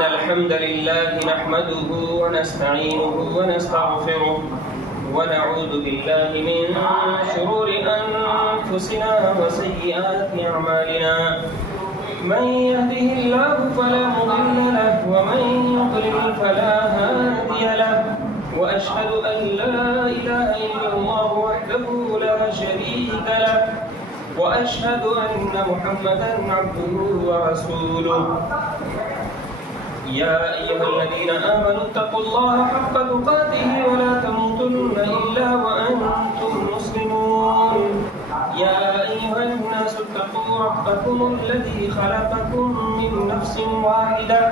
الحمد لله نحمده ونستعينه ونستغفره ونعوذ بالله من شرور أنفسنا وسيئات أعمالنا من يهده الله فلا مضل له ومن يضلل فلا هادي له وأشهد أن لا إله إلا الله وحده لا شريك له وأشهد أن محمدا عبده ورسوله يا أيها الذين آمنوا اتقوا الله حق تقاته ولا تموتن إلا وأنتم مسلمون يا أيها الناس اتقوا ربكم الذي خلقكم من نفس واحدة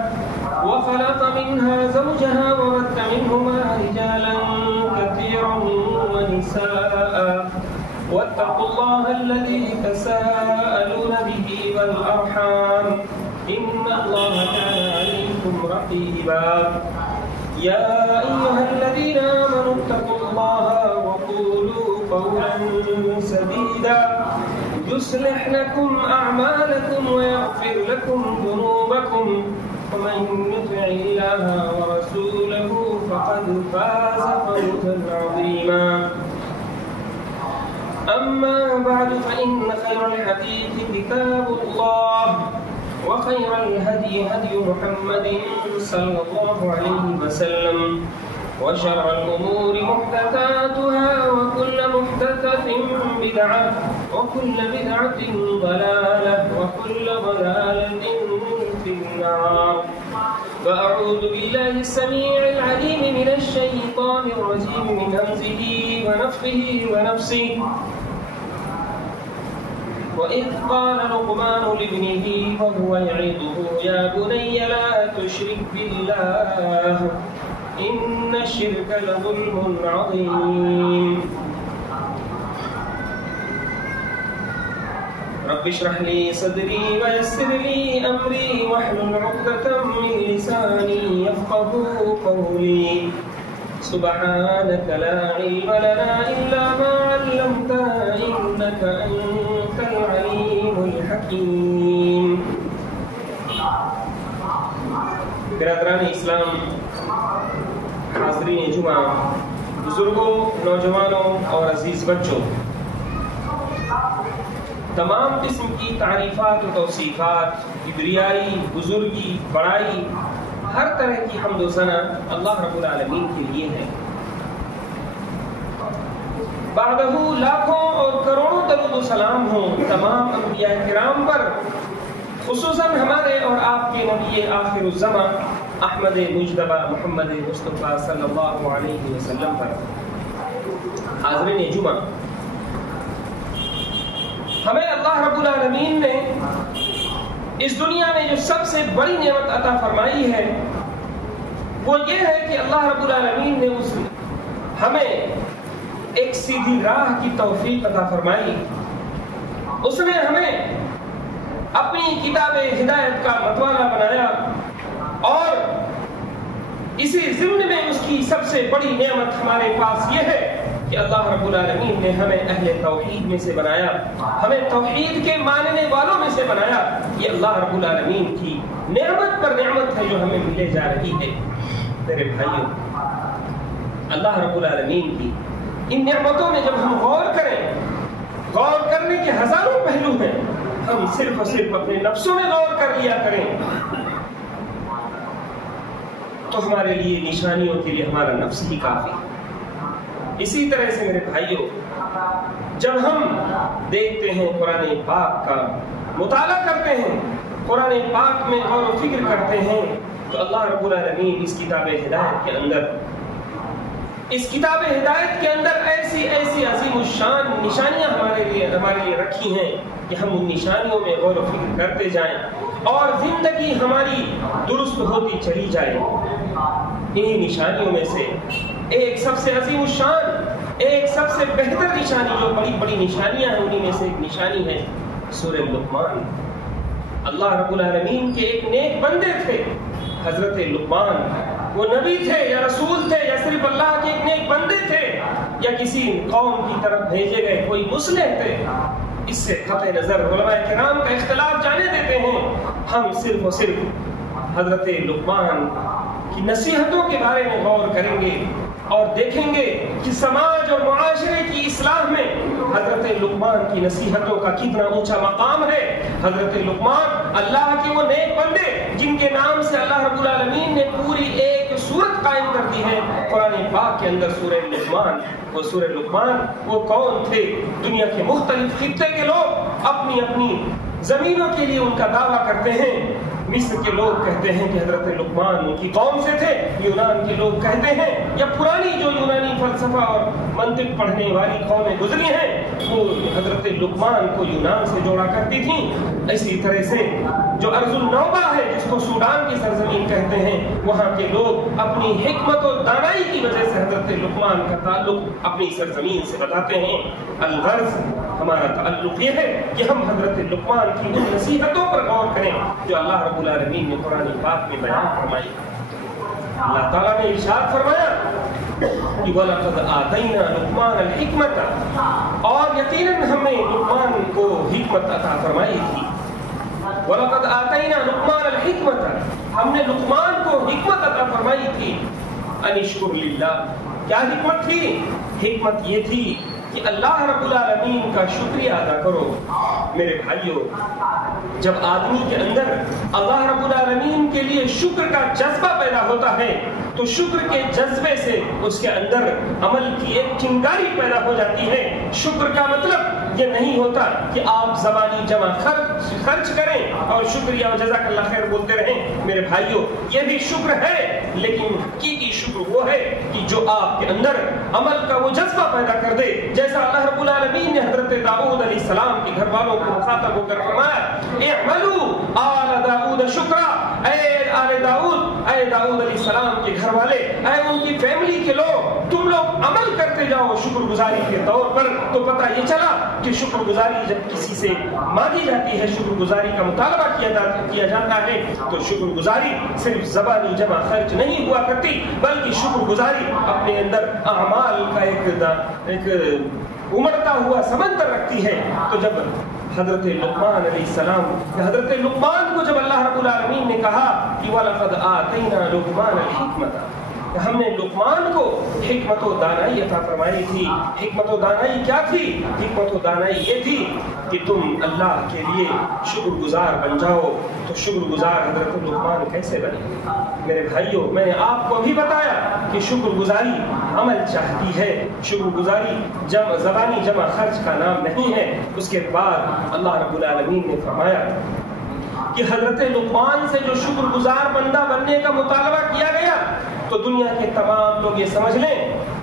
وخلق منها زوجها وبث منهما رجالا كثيرا ونساء واتقوا الله الذي تساءلون به والأرحام إن الله كان عليكم رقيبا يا أيها الذين آمنوا اتقوا الله وقولوا قولا سديدا يصلح لكم أعمالكم ويغفر لكم ذنوبكم ومن يطع الله ورسوله فقد فاز فوزا عظيما أما بعد فإن خير الحديث كتاب الله وخير الهدي هدي محمد صلى الله عليه وسلم وشر الأمور محدثاتها وكل محدثة بدعة وكل بدعة ضلالة وكل ضلالة في النار فأعوذ بالله السميع العليم من الشيطان الرجيم من همزه ونفخه ونفسه وإذ قال لقمان لابنه وهو يعظه يا بني لا تشرك بالله إن الشرك لظلم عظيم رب اشرح لي صدري ويسر لي أمري واحلل عقدة من لساني يفقهوا قولي سبحانك لا علم لنا إلا ما علمتنا إنك أنت العليم الحكيم. برادران اسلام، حاضرین جمعہ، بزرگوں، نوجوانوں اور عزیز بچوں، تمام قسم کی تعریفات و توصیفات، کبریائی، بزرگی، بڑائی، ہر طرح کی حمد و ثنا اللہ رب العالمین کے لیے ہے. بعدہ لاکھوں اور کروڑوں درود و سلام ہوں تمام انبیاء کرام پر، خصوصاً ہمارے اور آپ کے نبی آخر الزمان احمد مجتبی محمد مصطفیٰ صلی اللہ علیہ وسلم پر. حاضرین جمعہ، ہمیں اللہ رب العالمین نے اس دنیا میں جو سب سے بڑی نعمت عطا فرمائی ہے وہ یہ ہے کہ اللہ رب العالمین نے ہمیں ایک سیدھی راہ کی توفیق عطا فرمائی. اس نے ہمیں اپنی کتاب ہدایت کا متوالا بنایا، اور اسی ضمن میں اس کی سب سے بڑی نعمت ہمارے پاس یہ ہے کہ اللہ رب العالمین نے ہمیں اہل توحید میں سے بنایا، ہمیں توحید کے ماننے والوں میں سے بنایا. یہ اللہ رب العالمین کی نعمت پر نعمت ہے جو ہمیں ملے جا رہی ہے. میرے بھائیوں، اللہ رب العالمین کی ان نعمتوں میں جب ہم غور کریں، غور کرنے کے ہزاروں پہلو ہیں، ہم صرف اور صرف اپنے نفسوں میں غور کر لیا کریں تو ہمارے لیے نشانیوں کے لیے ہمارا نفس ہی کافی. اسی طرح سے میرے بھائیوں، جب ہم دیکھتے ہیں قرآن پاک کا مطالعہ کرتے ہیں، قرآن پاک میں غور و فکر کرتے ہیں، تو اللہ رب العالمین اس کتاب ہدایت کے اندر ایسی عظیم الشان نشانیاں ہمارے لیے رکھی ہیں کہ ہم ان نشانیوں میں غور و فکر کرتے جائیں اور زندگی ہماری درست ہوتی چلی جائے. انہی نشانیوں میں سے ایک سب سے عظیم الشان، ایک سب سے بہتر نشانی، جو بڑی بڑی نشانیاں ہیں انہی میں سے ایک نشانی ہے سورہ لقمان. اللہ رب العالمین کے ایک نیک بندے تھے حضرت لقمان. وہ نبی تھے یا رسول تھے یا صرف اللہ کے ایک نیک بندے تھے یا کسی قوم کی طرف بھیجے گئے کوئی مصلح تھے؟ اس سے قطع نظر علماء کرام کا اختلاف جانے دیتے ہیں. ہم صرف اور صرف حضرت لقمان کی نصیحتوں کے بارے میں غور کریں گے اور دیکھیں گے کہ سماج اور معاشرے کی اصلاح میں حضرت لقمان کی نصیحتوں کا کتنا اونچا مقام ہے۔ حضرت لقمان اللہ کے وہ نیک بندے جن کے نام سے اللہ رب العالمین نے پوری ایک سورت قائم کر دی ہے قرآن پاک کے اندر، سورہ لقمان۔ وہ سورہ لقمان وہ کون تھے؟ دنیا کے مختلف خطے کے لوگ اپنی اپنی زمینوں کے لیے ان کا دعویٰ کرتے ہیں۔ مصر کے لوگ کہتے ہیں کہ حضرت لقمان ان کی قوم سے تھے، یونان کے لوگ کہتے ہیں، یا پرانی جو یونانی فلسفہ اور منطق پڑھنے والی قومیں گزری ہیں وہ حضرت لقمان کو یونان سے جوڑا کرتی تھیں۔ اسی طرح سے جو ارض النوبہ ہے جس کو سوڈان کی سرزمین کہتے ہیں، وہاں کے لوگ اپنی حکمت و دانائی کی وجہ سے حضرت لقمان کا تعلق اپنی سرزمین سے بتاتے ہیں۔ الغرض ہمارا تعلق یہ ہے کہ ہم حضرت لقمان کی ان نصیحتوں پر غور کریں جو اللہ رب العالمین نے قرآن پاک میں بیان فرمائی۔ اللہ تعالیٰ نے ارشاد فرمایا کہ وَلَقَدْ آتَيْنَا لُقْمَانَ الْحِكْمَةَ، اور یقیناً ہم نے لقمان کو حکمت عطا فرمائی تھی۔ وَلَقَدْ آتَيْنَا لُقْمَانَ الْحِكْمَةَ، ہم نے لقمان کو حکمت عطا فرمائی تھی۔ أَنِ اشْكُرْ لِلَّهِ، کیا حکمت تھی؟ حکمت یہ تھی کہ اللہ رب العالمین کا شکریہ ادا کرو۔ میرے بھائیو، جب آدمی کے اندر اللہ رب العالمین کے لیے شکر کا جذبہ پیدا ہوتا ہے تو شکر کے جذبے سے اس کے اندر عمل کی ایک چنگاری پیدا ہو جاتی ہے۔ شکر کا مطلب یہ نہیں ہوتا کہ آپ زبانی جمع خرچ کریں اور شکریہ و جزاک اللہ خیر بولتے رہیں۔ میرے بھائیو، یہ بھی شکر ہے، لیکن حقیقی شکر وہ ہے کہ جو آپ کے اندر عمل کا وہ جذبہ پیدا کر دے، جیسا اللہ رب العالمین نے حضرت داؤد علیہ السلام کے گھر والوں کو مخاطب ہو کر فرمایا، اعملوا آل داؤد شکرا، اے آل داؤد، اے داؤد علیہ السلام کے گھر والے، اے ان کی فیملی کے لوگ، تم لوگ عمل کرتے جاؤ شکر گزاری کے طور پر۔ تو پتہ یہ چلا کہ شکر گزاری جب کسی سے مانگی جاتی ہے، شکر گزاری کا مطالبہ کیا جاتا ہے، تو شکر گزاری صرف زبانی جمع خرچ نہیں ہوا کرتی، بلکہ شکر گزاری اپنے اندر اعمال کا ایک امڑتا ہوا سمندر رکھتی ہے۔ تو جب حضرت لقمان علیہ السلام، حضرت لقمان کو جب اللہ رب العالمین نے کہا کہ وَلَقَدْ آتَيْنَا لُقْمَانَ الْحِكْمَةَ، ہم نے لقمان کو حکمت و دانائی عطا فرمائی تھی۔ حکمت و دانائی کیا تھی؟ حکمت و دانائی یہ تھی کہ تم اللہ کے لیے شکر گزار بن جاؤ۔ تو شکر گزار حضرت لقمان کیسے بنے؟ میرے بھائیوں، میں نے آپ کو ابھی بتایا کہ شکر گزاری عمل چاہتی ہے، شکر گزاری زبانی جمع خرچ کا نام نہیں ہے۔ اس کے بعد اللہ رب العالمین نے فرمایا کہ حضرت لقمان سے جو شکر گزار بندہ بننے کا مطالبہ کیا گیا، تو دنیا کے تمام لوگ یہ سمجھ لیں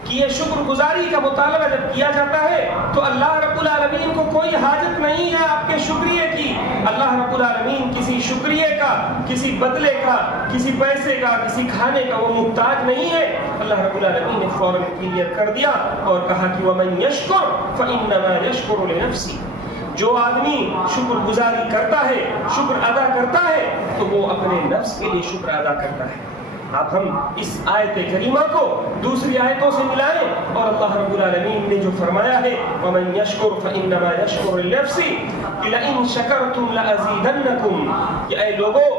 کہ یہ شکر گزاری کا مطالبہ جب کیا جاتا ہے تو اللہ رب العالمین کو کوئی حاجت نہیں ہے آپ کے شکریہ کی۔ اللہ رب العالمین کسی شکریہ کا، کسی بدلے کا، کسی پیسے کا، کسی کھانے کا وہ محتاج نہیں ہے۔ اللہ رب العالمین نے فوراً کلیئر کر دیا اور کہا کہ وَمَن يَشْكُرْ فَإِنَّمَا يَشْكُرُ لِنَفْسِهِ، جو آدمی شکر گزاری کرتا ہے، شکر ادا کرتا ہے، تو وہ اپنے نفس کے لیے شکر ادا کرتا ہے۔ اب ہم اس آیت کریمہ کو دوسری آیتوں سے ملائیں اور اللہ رب العالمین نے جو فرمایا ہے وَمَن يَشْكُرْ فَإِنَّمَا يَشْكُرُ لِنَفْسِهِ لَئِن شَكَرْتُمْ لَأَزِيدَنَّكُمْ، کہ اے لوگو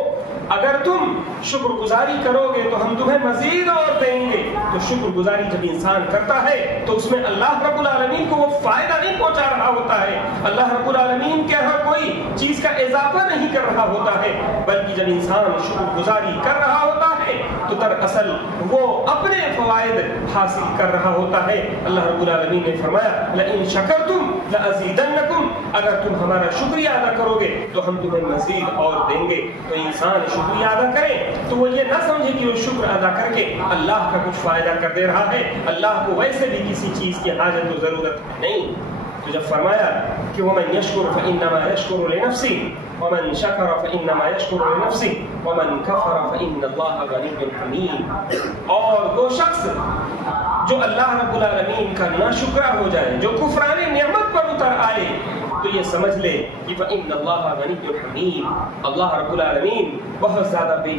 اگر تم شکر گزاری کرو گے تو ہم تمہیں مزید اور دیں گے۔ تو شکر گزاری جب انسان کرتا ہے تو اس میں اللہ رب العالمین کو وہ فائدہ نہیں پہنچا رہا ہوتا ہے، اللہ رب العالمین کے ہاں کوئی چیز کا اضافہ نہیں کر رہا ہوتا ہے، بلکہ جب انسان شکر گزاری کر رہا ہوتا ہے تو دراصل وہ اپنے فوائد حاصل کر رہا ہوتا ہے۔ اللہ رب العالمین نے فرمایا لَإِن شَكَرْتُمْ لَأَزِيدَنَّكُمْ، اگر تم ہمارا شکریہ ادا کرو گے تو ہم تمہیں مزید اور دیں گے۔ تو انسان شکریہ ادا کرے تو وہ یہ نہ سمجھے کہ وہ شکر ادا کر کے اللہ کا کچھ فائدہ کر دے رہا ہے، اللہ کو ویسے بھی کسی چیز کی حاجت و ضرورت نہیں۔ تو جب فرمایا کہ وَمَن يَشْكُرْ فَإِنَّمَا يَشْكُرُ لِنَفْسِهِ وَمَن شَكَرَ فَإِنَّمَا يَشْكُرُ لِنَفْسِهِ وَمَن كَفَرَ فَإِنَّ اللَّهَ غَنِيٌّ حَمِيدٌ، اور وہ شخص جو اللہ رب العالمین کا ناشکرا ہو جائے، جو کفران نعمت پر اتر آئے، تو یہ سمجھ لے کہ فَإِنَّ اللَّهَ غَنِيٌّ حَمِيدٌ، اللہ رب العالمین بہت زیادہ بے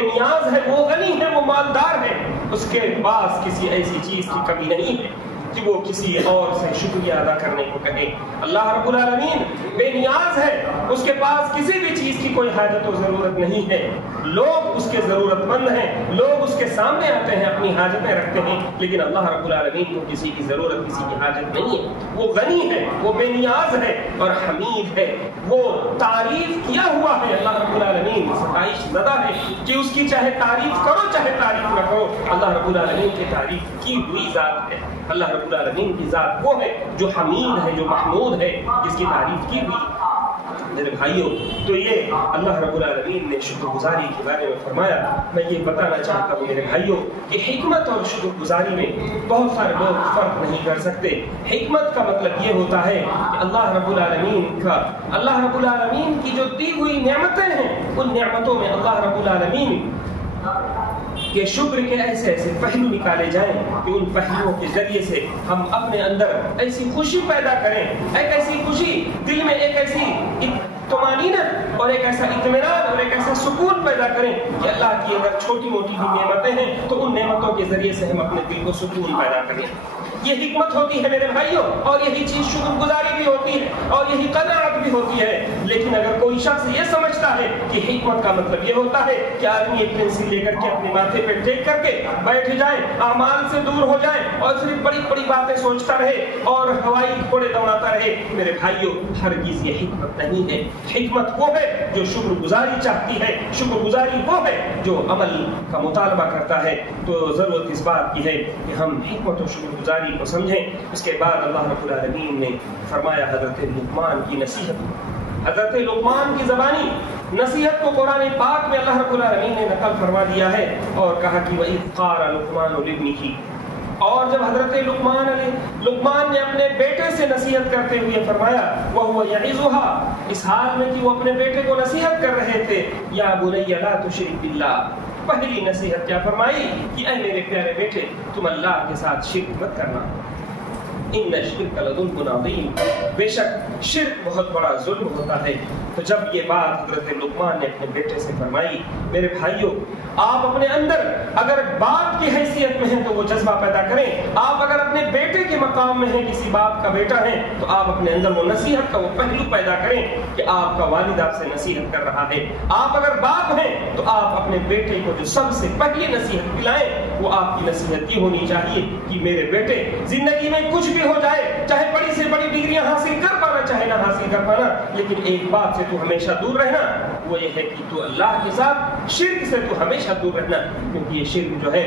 نیاز ہے، وہ غنی ہے، وہ مالدار ہے، اس کے پاس کسی ایسی چیز کی کمی نہیں ہے۔ کہ وہ کسی اور سے شکریہ ادا کرنے کو کہے۔ اللہ رب العالمین بے نیاز ہے، اس کے پاس کسی بھی چیز کی کوئی حاجت و ضرورت نہیں ہے۔ لوگ اس کے ضرورت مند ہیں، لوگ اس کے سامنے آتے ہیں، اپنی حاجتیں رکھتے ہیں، لیکن اللہ رب العالمین کو کسی کی ضرورت، کسی کی حاجت نہیں ہے۔ وہ غنی ہے، وہ بے نیاز ہے اور حمید ہے، وہ تعریف کیا ہوا ہے۔ اللہ رب العالمین ستائش زدہ ہے کہ اس کی چاہے تعریف کرو چاہے تعریف نہ کرو، اللہ رب العالمین کی تعریف کی ہوئی ذات ہے۔ اللہ رب العالمین کی ذات وہ ہے جو حمید ہے، جو محمود ہے، جس کی تعریف کی ہوئی۔ میرے بھائیوں، تو یہ اللہ رب العالمین نے شکر گزاری کے بارے میں فرمایا۔ میں یہ بتانا چاہتا ہوں میرے بھائیوں کہ حکمت اور شکر گزاری میں بہت سارے لوگ فرق نہیں کر سکتے۔ حکمت کا مطلب یہ ہوتا ہے کہ اللہ رب العالمین کی جو دی ہوئی نعمتیں ہیں، ان نعمتوں میں اللہ رب العالمین کہ شکر کے ایسے ایسے پہلو نکالے جائیں کہ ان پہلوؤں کے ذریعے سے ہم اپنے اندر ایسی خوشی پیدا کریں، ایک ایسی خوشی دل میں، ایک ایسی طمانینت اور ایک ایسا اطمینان اور ایک ایسا سکون پیدا کریں کہ اللہ کی اگر چھوٹی موٹی بھی نعمتیں ہیں تو ان نعمتوں کے ذریعے سے ہم اپنے دل کو سکون پیدا کریں۔ یہ حکمت ہوتی ہے میرے بھائیوں، اور یہی چیز شکر گزاری بھی ہوتی ہے اور یہی قناعت بھی ہوتی ہے۔ لیکن اگر کوئی شخص یہ سمجھتا ہے کہ حکمت کا مطلب یہ ہوتا ہے کہ آدمی ایک پنسل لے کر کے اپنے ماتھے پہ ٹیک کر کے بیٹھ جائے، اعمال سے دور ہو جائے اور صرف بڑی بڑی باتیں سوچتا رہے اور ہوائی گھوڑے دوڑاتا رہے، میرے بھائیوں ہرگز یہ حکمت نہیں ہے۔ حکمت وہ ہے جو شکر گزاری چاہتی ہے، شکر گزاری وہ ہے جو عمل کا مطالبہ کرتا ہے۔ تو ضرورت اس بات کی ہے کہ ہم حکمت و شکر گزاری کو سمجھیں۔ اس کے بعد اللہ رب العالمین نے فرمایا حضرت لقمان کی نصیحت، حضرت لقمان کی زبانی نصیحت کو قرآن پاک میں اللہ رب العالمین نے نقل فرما دیا ہے اور کہا کہ وَإِذْ قَالَ لُقْمَانُ لِابْنِهِ، اور جب حضرت لقمان نے اپنے بیٹے سے نصیحت کرتے ہوئے فرمایا وَهُوَ يَعِظُهَا، اس حال میں کہ وہ اپنے بیٹے کو نصیحت کر رہے تھے، یا بنی لا تشرک باللہ، پہلی نصیحت کیا فرمائی کہ اے میرے پیارے بیٹے تم اللہ کے ساتھ شرک مت کرنا، ان الشرک لظلم عظیم، بے شک شرک بہت بڑا ظلم ہوتا ہے۔ تو جب یہ بات حضرت لقمان نے اپنے بیٹے سے فرمائی، میرے بھائیوں آپ اپنے اندر اگر باپ کی حیثیت میں ہیں تو وہ جذبہ پیدا کریں، آپ اگر اپنے بیٹے کے مقام میں ہیں، کسی باپ کا بیٹا ہے، تو آپ اپنے اندر وہ نصیحت کا وہ پہلو پیدا کریں کہ آپ کا والد آپ سے نصیحت کر رہا ہے۔ آپ اگر باپ ہیں تو آپ اپنے بیٹے کو جو سب سے پہلی نصیحت دلائیں وہ آپ کی نصیحت یہ ہونی چاہیے کہ میرے بیٹے زندگی میں کچھ بھی ہو جائے، چاہے بڑی سے بڑی ڈگریاں حاصل کر پانا چاہے نہ حاصل کر پانا، لیکن ایک بات سے تو ہمیشہ دور رہنا، وہ یہ ہے کہ تو اللہ کے ساتھ شرک سے تو ہمیشہ دور رہنا، کیونکہ یہ شرک جو ہے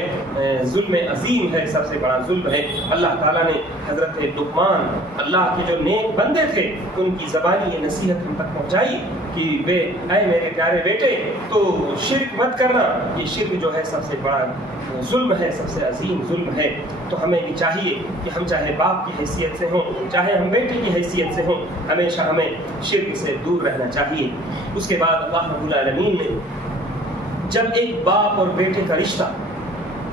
ظلم عظیم ہے، سب سے بڑا ظلم ہے۔ اللہ تعالیٰ نے حضرت لقمان، اللہ کے جو نیک بندے تھے، ان کی زبانی یہ نصیحت ہم تک پہنچائی کہ اے میرے پیارے بیٹے تو شرک مت کرنا، یہ شرک جو ہے سب سے بڑا ظلم ہے، سب سے عظیم ظلم ہے۔ تو ہمیں یہ چاہیے کہ ہم چاہے باپ کی حیثیت سے ہوں، چاہے ہم بیٹے کی حیثیت سے ہوں، ہمیشہ ہمیں شرک سے دور رہنا چاہیے۔ اس کے بعد اللہ رب العالمین نے جب ایک باپ اور بیٹے کا رشتہ،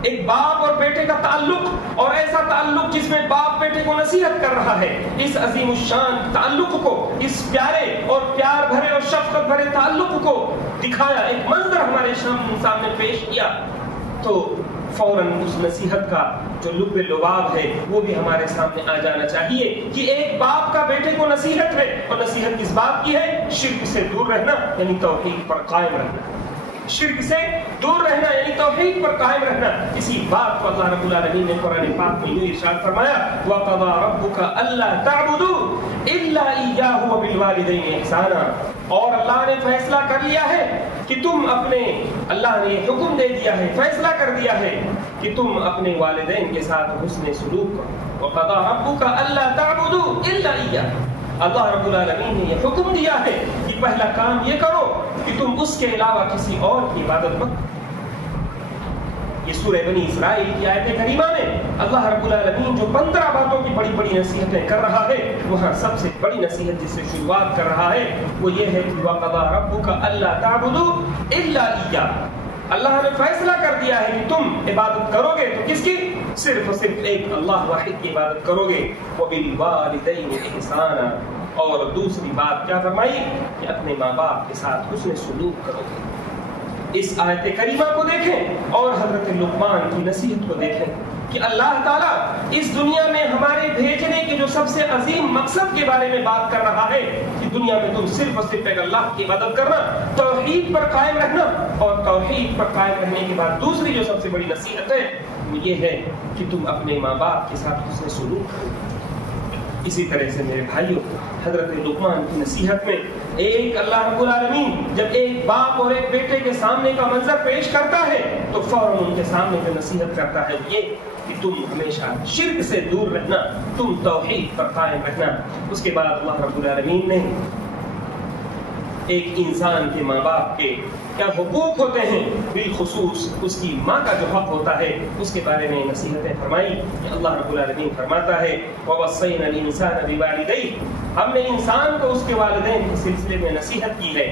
ایک باپ اور بیٹے کا تعلق، اور ایسا تعلق جس میں باپ بیٹے کو نصیحت کر رہا ہے، اس عظیم الشان تعلق کو، اس پیارے اور پیار بھرے اور شفقت بھرے تعلق کو دکھایا، ایک منظر ہمارے سامنے پیش کیا، تو فوراً اس نصیحت کا جو لب لباب ہے وہ بھی ہمارے سامنے آ جانا چاہیے کہ ایک باپ کا بیٹے کو نصیحت ہے، اور نصیحت کس بات کی ہے؟ شرک سے دور رہنا، یعنی توحید پر قائم رہنا، شرک سے دور رہنا یعنی توحید پر قائم رہنا۔ اسی بات کو اللہ رب العالمین نے قرآن پاک میں یوں ارشاد فرمایا وَقَضَىٰ رَبُّكَ أَلَّا تَعْبُدُوا إِلَّا إِيَّاهُ وَبِالْوَالِدَيْنِ إِحْسَانًا، اور اللہ نے فیصلہ کر لیا ہے کہ تم اپنے، اللہ نے یہ حکم دے دیا ہے، فیصلہ کر دیا ہے کہ تم اپنے والدین کے ساتھ حسن سلوک کرو۔ وَقَضَىٰ رَبُّكَ أَلَّا تَعْبُدُوا إِلَّا إِيَّاهُ، اللہ رب العالمین نے یہ حکم دیا ہے کہ پہلا کام یہ کرو کہ تم اس کے علاوہ کسی اور کی عبادت مت کرو۔ یہ سورہ بنی اسرائیل کی آیت کریمہ میں اللہ رب العالمین جو 15 باتوں کی بڑی بڑی نصیحتیں کر رہا ہے، وہاں سب سے بڑی نصیحت جس سے شروعات کر رہا ہے وہ یہ ہے کہ وَقَضَىٰ رَبُّكَ أَلَّا تَعْبُدُوا إِلَّا إِيَّاهُ، اللہ نے فیصلہ کر دیا ہے کہ تم عبادت کرو گے تو کس کی؟ صرف اور صرف ایک اللہ واحد کی عبادت کرو گے۔ وَبِالْوَالِدَيْنِ إِحْسَانًا، اور دوسری بات کیا فرمائی کہ اپنے ماں باپ کے ساتھ حسن سلوک کرو گے۔ اس آیت کریمہ کو دیکھیں اور حضرت لقمان کی نصیحت کو دیکھیں کہ اللہ تعالیٰ اس دنیا میں ہمارے بھیجنے کے جو سب سے عظیم مقصد کے بارے میں بات کر رہا ہے کہ دنیا میں تم صرف اور صرف ایک اللہ کی عبادت کرنا، توحید پر قائم رہنا، اور توحید پر قائم رہنے کے بعد دوسری جو سب سے بڑی نصیحت ہے وہ یہ ہے کہ تم اپنے ماں باپ کے ساتھ حسن سلوک کرو۔ اسی طرح سے میرے بھائیوں، حضرت لقمان کی نصیحت میں ایک اللہ رب العالمین جب ایک باپ اور ایک بیٹے کے سامنے کا منظر پیش کرتا ہے تو فوراً ان کے سامنے جو نصیحت کرتا ہے یہ کہ تم ہمیشہ شرک سے دور رہنا، تم توحید پر قائم رہنا۔ اس کے بعد اللہ رب العالمین نے ایک انسان کے ماں باپ کے کیا حقوق ہوتے ہیں، بالخصوص اس کی ماں کا جو حق ہوتا ہے اس کے بارے میں نصیحتیں فرمائی کہ اللہ رب العالمین فرماتا ہے وَوَصَّيْنَا الْإِنسَانَ بِوَالِدَيْهِ، ہم نے انسان کو اس کے والدین کے سلسلے میں نصیحت کی ہے۔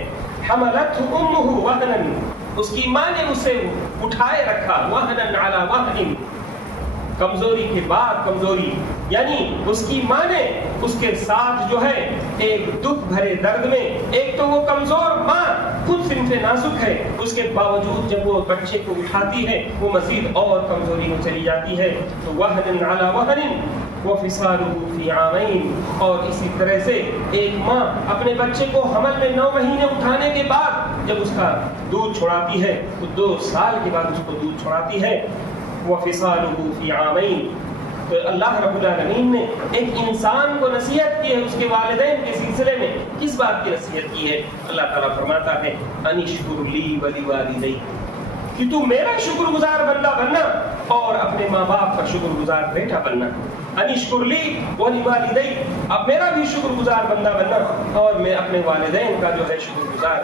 حَمَلَتْهُ أُمُّهُ وَهْنًا، اس کی ماں نے اسے اٹھائے رکھا، وَهْنًا عَلَى وَهْنٍ، کمزوری کے بعد کمزوری، یعنی اس کی ماں نے اس کے ساتھ جو ہے ایک دکھ بھرے درد میں، ایک تو وہ کمزور ماں خود صنف نازک ہے، اس کے باوجود جب وہ بچے کو اٹھاتی ہے وہ مزید اور کمزوری میں چلی جاتی ہے۔ تو وَهْنًا عَلَى وَهْنٍ وَفِصَالُهُ فِي عَامَيْنِ، اور اسی طرح سے ایک ماں اپنے بچے کو حمل میں 9 مہینے اٹھانے کے بعد جب اس کا دودھ چھڑاتی ہے تو 2 سال کے بعد اس کو دودھ چھڑاتی ہے۔ وَفِصَالُهُ فِي عَامَيْنِ، تو اللہ رب العالمین نے ایک انسان کو نصیحت کی ہے اس کے والدین کے سلسلے میں۔ کس بات کی نصیحت کی ہے؟ اللہ تعالیٰ فرماتا ہے أَنِ اشْكُرْ لِي وَلِوَالِدَيْكَ، کہ تو میرا شکر گزار بندہ بننا اور اپنے ماں باپ کا شکر گزار بیٹا بننا۔ أَنِ اشْكُرْ لِي وَلِوَالِدَيْكَ، اب میرا بھی شکر گزار بندہ بننا اور میں اپنے والدین کا جو ہے شکر گزار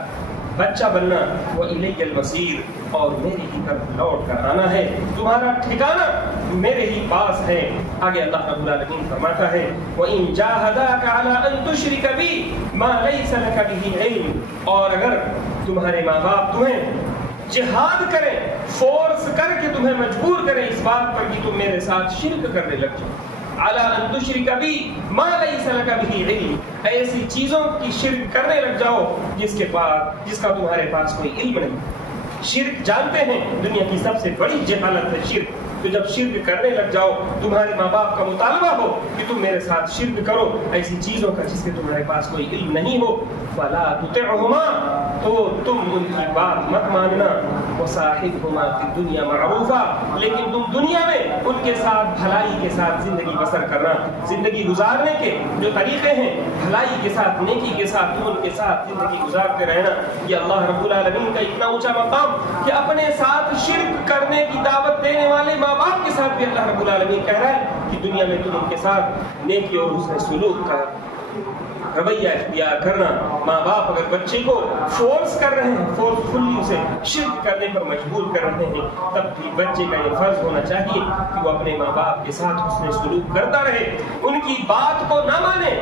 بچہ بننا۔ وَإِلَيَّ الْمَصِيرُ، اور میرے ہی طرف لوٹ کر آنا ہے، تمہارا ٹھکانہ میرے ہی پاس ہے۔ آگے اللہ رب العالمین فرماتا ہے وَإِن جَاهَدَاكَ عَلَىٰ أَن تُشْرِكَ بِي مَا لَيْسَ لَكَ بِهِ عِلْمٌ، اور اگر تمہارے ماں باپ تمہیں جہاد کریں، فورس کر کے تمہیں مجبور کریں اس بات پر کہ تم میرے ساتھ شرک کرنے لگ جاؤ، عَلَىٰ أَن تُشْرِكَ بِي مَا لَيْسَ لَكَ بِهِ عِلْمٌ، ایسی چیزوں کی شرک کرنے لگ جاؤ جس کا تمہارے پاس کوئی علم نہیں۔ شرک جانتے ہیں دنیا کی سب سے بڑی جہالت ہے شرک، تو جب شرک کرنے لگ جاؤ، تمہارے ماں باپ کا مطالبہ ہو کہ تم میرے ساتھ شرک کرو ایسی چیزوں کا جس کے تمہارے پاس کوئی علم نہیں ہو، فَلَا تُطِعْهُمَا، تو تم ان کی بات مت ماننا، وَصَاحِبْهُمَا فِي الدُّنْيَا مَعْرُوفًا، لیکن تم دنیا میں ان کے ساتھ بھلائی کے ساتھ زندگی بسر کرنا، زندگی گزارنے کے جو طریقے ہیں بھلائی کے ساتھ، نیکی کے ساتھ، تم ان کے ساتھ زندگی گزارتے رہنا۔ یہ اللہ رب العالمین کا اتنا اونچا مقام کہ اپنے ساتھ شرک کرنے کی دعوت دینے والے ماں باپ کے ساتھ بھی اللہ رب العالمین کہہ رہا ہے کہ دنیا میں تم ان کے ساتھ نیکی اور حسن سلوک کا رویہ اختیار کرنا۔ ماں باپ اگر بچے کو فورس کر رہے ہیں، فورسفلی اسے شرک کرنے پر مجبور کر رہے ہیں، تب بھی بچے کا یہ فرض ہونا چاہیے کہ وہ اپنے ماں باپ کے ساتھ حسن سلوک کرتا رہے، ان کی بات کو نہ مانے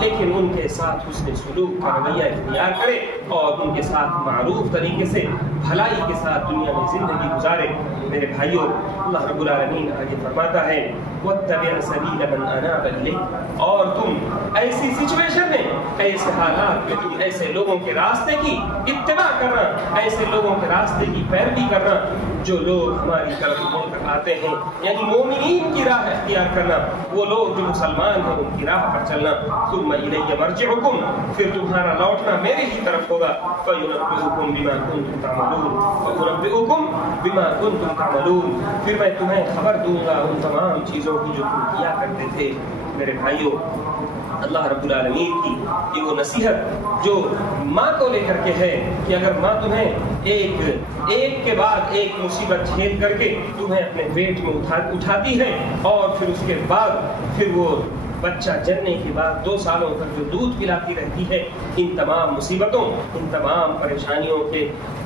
لیکن ان کے ساتھ حسن سلوک کا رویہ اختیار کرے اور ان کے ساتھ معروف طریقے سے بھلائی کے ساتھ دنیا میں زندگی گزارے۔ میرے بھائیوں، اللہ رب العالمین آگے فرماتا ہے وَاتَّبِعْ سَبِيلَ مَنْ أَنَابَ إِلَيَّ، اور تم ایسی سچویشن میں، ایسے حالات میں تم ایسے لوگوں کے راستے کی اتباع کرنا، ایسے لوگوں کے راستے کی پیروی کرنا جو لوگ ہماری طرف مڑ کر آتے ہیں، یعنی مومنین کی راہ اختیار کرنا، وہ لوگ جو مسلمان ہیں ان کی راہ پر چلنا۔ ثُمَّ إِلَيَّ مَرْجِعُكُمْ، پھر تمہارا لوٹنا میرے ہی طرف ہوگا، فَيُنَبِّئُكُم بِمَا كُنتُمْ تَعْمَلُونَ، بما کنتم تعملون، پھر میں تمہیں خبر دوں گا ان تمام چیزوں کی جو تم کیا کرتے تھے۔ میرے بھائیوں، اللہ رب العالمین کی یہ وہ نصیحت جو ماں کو لے کر کے ہے کہ اگر ماں تمہیں ایک کے بعد ایک مصیبت جھیل کر کے تمہیں اپنے پیٹ میں اٹھاتی ہے اور پھر اس کے بعد پھر وہ بچہ جننے کے بعد 2 سالوں تک جو دودھ پلاتی رہتی ہے، ان تمام مصیبتوں، ان تمام پریشانیوں کے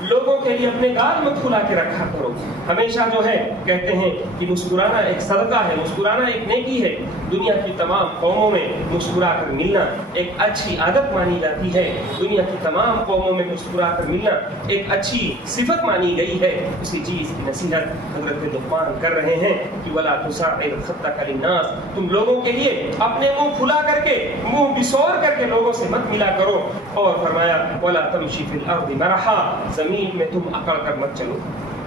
لوگوں کے لیے اپنے گال مت کھلا کے رکھا کرو. ہمیشہ جو ہے کہتے ہیں کہ مسکرانا ایک صدقہ ہے, مسکرانا ایک نیکی ہے. دنیا کی تمام قوموں میں مسکرا کر ملنا ایک اچھی عادت مانی جاتی ہے. دنیا کی تمام قوموں میں مسکرا کر ملنا ایک اچھی صفت مانی گئی ہے. اسی چیز کی نصیحت حضرت لقمان کر رہے ہیں کہ ولا تصعر خدك للناس, تم لوگوں کے لیے اپنے منہ کھلا کر کے, منہ بسور کر کے لوگوں سے مت ملا کرو. اور فرمایا ولا تمشي في الارض مرحا, زمین میں تم اکڑ کر مت چلو,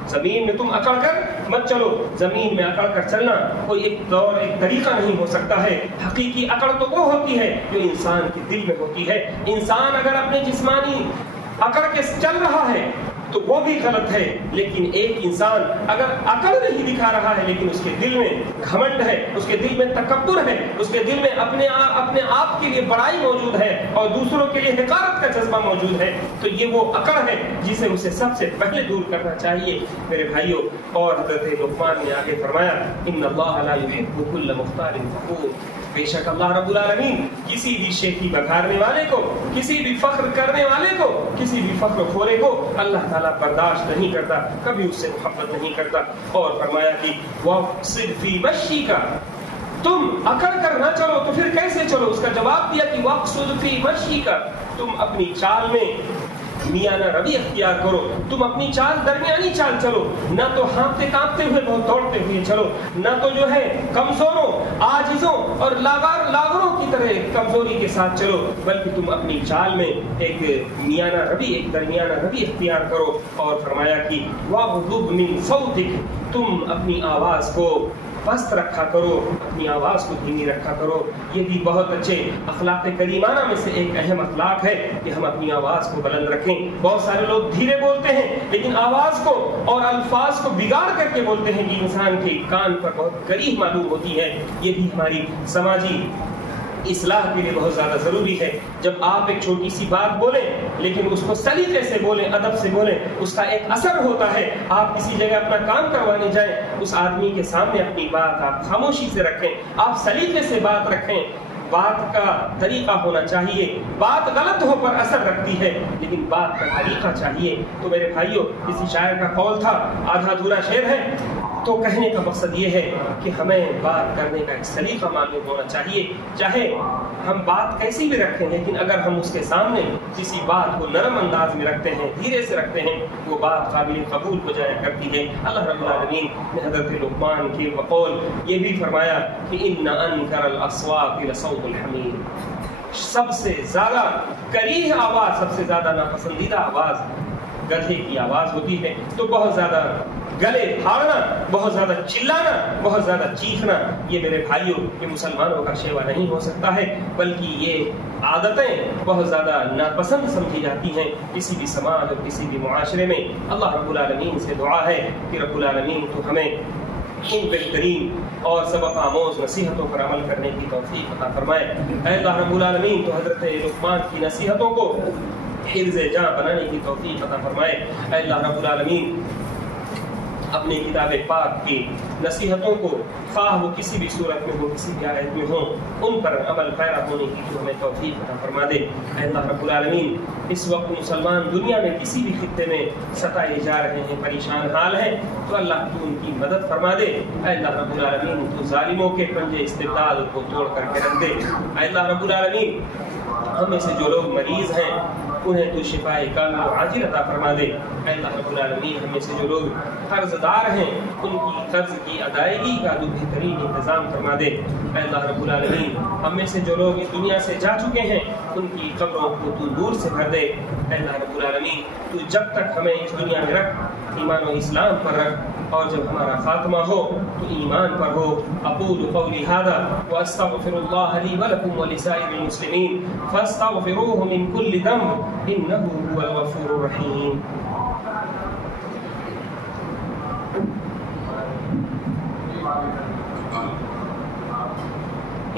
زمین میں تم اکڑ کر مت چلو. زمین میں اکڑ کر چلنا کوئی ایک دور ایک طریقہ نہیں ہو سکتا ہے. حقیقی اکڑ تو وہ ہوتی ہے جو انسان کے دل میں ہوتی ہے. انسان اگر اپنے جسمانی اکڑ کے چل رہا ہے تو وہ بھی غلط ہے, لیکن ایک انسان اگر عقل نہیں دکھا رہا ہے لیکن اس کے دل میں گھمنڈ ہے, اس کے دل میں تکبر ہے, اس کے دل میں اپنے آپ کے لیے بڑائی موجود ہے اور دوسروں کے لیے حقارت کا جذبہ موجود ہے, تو یہ وہ عقل ہے جسے اسے سب سے پہلے دور کرنا چاہیے میرے بھائیوں. اور حضرت لقمان نے آگے فرمایا ان اللہ لا يحب كل مختال فخور, بے شک اللہ رب العالمین کسی بھی شیخی بگھارنے والے کو, کسی بھی فخر کرنے والے کو, کسی بھی فخر خورے کو اللہ تعالیٰ برداشت نہیں کرتا, کبھی اس سے محبت نہیں کرتا. اور فرمایا کہ وَاقْصِدْ فِي مَشْيِكَ, تم اکڑ کر نہ چلو تو پھر کیسے چلو؟ اس کا جواب دیا کہ وَاقْصِدْ فِي مَشْيِكَ, تم اپنی چال میں میانہ روی اختیار کرو, تم اپنی چال درمیانی چال چلو, نہ تو ہانپتے کانپتے ہوئے بہت دوڑتے ہوئے چلو, نہ تو جو ہے کمزوروں عاجزوں اور لاغروں کی طرح کمزوری کے ساتھ چلو, بلکہ تم اپنی چال میں ایک میانہ روی, ایک درمیانہ روی اختیار کرو. اور فرمایا کہ وَاغْضُضْ مِنْ صَوْتِكَ, تم اپنی آواز کو پست رکھا کرو, اپنی آواز کو دھیمی رکھا کرو. یہ بھی بہت اچھے اخلاق کریمانہ میں سے ایک اہم اخلاق ہے کہ ہم اپنی آواز کو بلند رکھیں. بہت سارے لوگ دھیرے بولتے ہیں لیکن آواز کو اور الفاظ کو بگاڑ کر کے بولتے ہیں کہ انسان کے کان پر بہت گریح معلوم ہوتی ہے. یہ بھی ہماری سماجی اصلاح کے لیے بہت زیادہ ضروری ہے. جب آپ ایک چھوٹی سی بات بولیں لیکن اس کو سلیقے سے بولیں, ادب سے بولیں, اس کا ایک اثر ہوتا ہے. آپ کسی جگہ اپنا کام کروانے جائیں, اس آدمی کے سامنے اپنی بات آپ خاموشی سے رکھیں, آپ سلیقے سے بات رکھیں. بات کا طریقہ ہونا چاہیے. بات غلط ہو پر اثر رکھتی ہے لیکن بات کا طریقہ چاہیے. تو میرے بھائیوں, کسی شاعر کا قول تھا, آدھا ادھورا شعر ہے, تو کہنے کا مقصد یہ ہے کہ ہمیں بات کرنے کا ایک سلیقہ معلوم ہونا چاہیے. چاہے ہم بات کیسی بھی رکھیں لیکن اگر ہم اس کے سامنے کسی بات کو نرم انداز میں رکھتے ہیں, دھیرے سے رکھتے ہیں, وہ بات قابل قبول ہو جایا کرتی ہے. اللہ رب العالمین نے حضرت لقمان کے بقول یہ بھی فرمایا کہ ان انکر الاصوات لصوت الحمیر, سب سے زیادہ کریہ آواز, سب سے زیادہ ناپسندیدہ آواز گدھے کی آواز ہوتی ہے. تو بہت زیادہ گلے پھاڑنا, بہت زیادہ چلانا, بہت زیادہ چیخنا, یہ میرے بھائیوں یہ مسلمانوں کا شیوا نہیں ہو سکتا ہے, بلکہ یہ عادتیں بہت زیادہ ناپسند سمجھی جاتی ہیں کسی بھی سماج اور کسی بھی معاشرے میں. اللہ رب العالمین سے دعا ہے کہ رب العالمین تو ہمیں ان بہترین اور سبق آموز نصیحتوں پر عمل کرنے کی توفیق عطا فرمائے. اے اللہ رب العالمین تو حضرت لقمان کی نصیحتوں کو حفظ جاں بنانے کی توفیق عطا فرمائے. اے اللہ رب العالمین اپنی کتاب پاک کی نصیحتوں کو خواہ وہ کسی بھی صورت میں ہو, کسی بھی آیت میں ہو, ان پر عمل پیرا ہونے کی تو ہمیں توفیق عطا فرما دے. اے اللہ رب العالمین اس وقت مسلمان دنیا میں کسی بھی خطے میں ستائے جا رہے ہیں, پریشان حال ہیں, تو اللہ تو ان کی مدد فرما دے. اے اللہ رب العالمین تو ظالموں کے پنجے استبداد کو توڑ کر کے رکھ دے. اے اللہ رب العالمین ہم میں سے جو لوگ مریض ہیں انہیں تو شفائے کامل و عاجل عطا فرما دے. اے اللہ رب العالمین ہم میں سے جو لوگ قرض دار ہیں ان کی قرض کی ادائیگی کا تو بہترین انتظام فرما دے. اے اللہ رب العالمین ہم میں سے جو لوگ اس دنیا سے جا چکے ہیں ان کی قبروں کو تو نور سے بھر دے. اے اللہ رب العالمین تو جب تک ہمیں اس دنیا میں رکھ, ایمان و اسلام پر رکھ, اور جب ہمارا خاتمہ ہو تو ایمان پر ہو. اقول قولی هذا واستغفر الله لي ولكم ولسائر المسلمين فاستغفروه من كل ذنب انه هو الغفور الرحيم.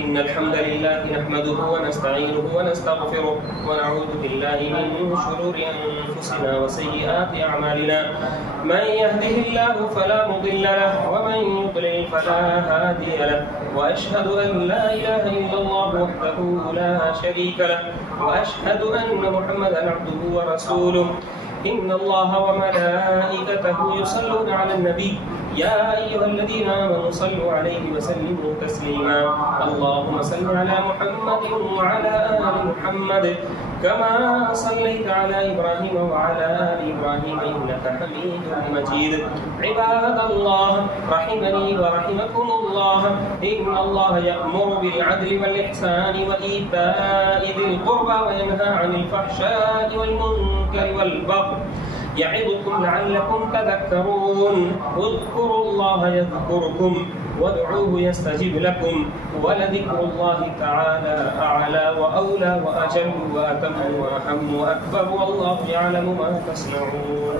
إن الحمد لله نحمده ونستعينه ونستغفره ونعوذ بالله من شرور أنفسنا وسيئات أعمالنا. من يهده الله فلا مضل له ومن يضلل فلا هادي له. وأشهد أن لا إله إلا الله وحده لا شريك له وأشهد أن محمدا عبده ورسوله. إن الله وملائكته يصلون على النبي يا أيها الذين آمنوا صلوا عليه وسلموا تسليما اللهم صل على محمد وعلى آل محمد كما صليت على إبراهيم وعلى آل إبراهيم إنك حميد مجيد عباد الله رحمني ورحمكم الله إن الله يأمر بالعدل والإحسان وإيتاء ذي القربى وينهى عن الفحشاء والمنكر والبغي يعظكم لعلكم تذكرون اذكروا الله يذكركم وادعوه يستجب لكم ولذكر الله تعالى أعلى وأولى وأجل وأتم وأهم وأكبر والله يعلم ما تصنعون